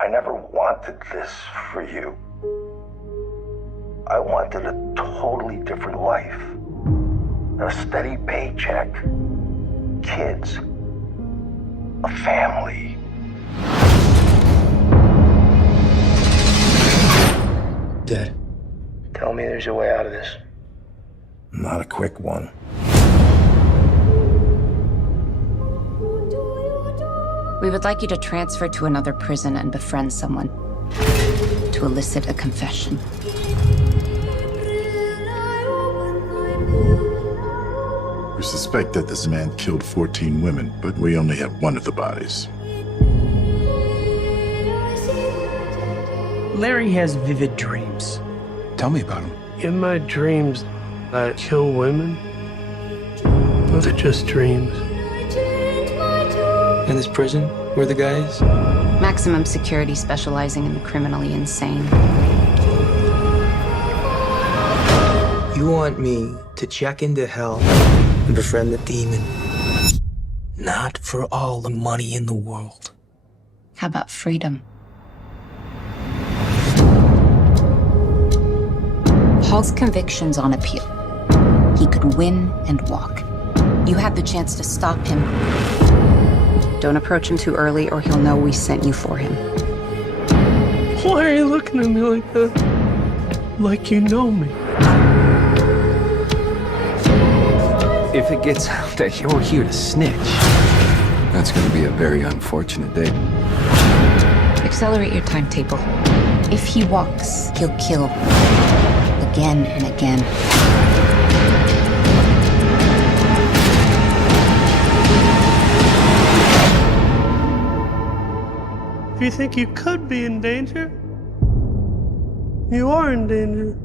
I never wanted this for you. I wanted a totally different life. A steady paycheck, kids, a family. Dad. Tell me there's a way out of this. Not a quick one. We would like you to transfer to another prison and befriend someone to elicit a confession. We suspect that this man killed 14 women, but we only have one of the bodies. Larry has vivid dreams. Tell me about him. In my dreams, I kill women. Those are just dreams. In this prison, we're the guys. Maximum security specializing in the criminally insane. You want me to check into hell and befriend the demon? Not for all the money in the world. How about freedom? Hall's conviction's on appeal. He could win and walk. You had the chance to stop him. Don't approach him too early or he'll know we sent you for him. Why are you looking at me like that? Like you know me. If it gets out that you're here to snitch, that's going to be a very unfortunate day. Accelerate your timetable. If he walks, he'll kill. Again and again. If you think you could be in danger, you are in danger.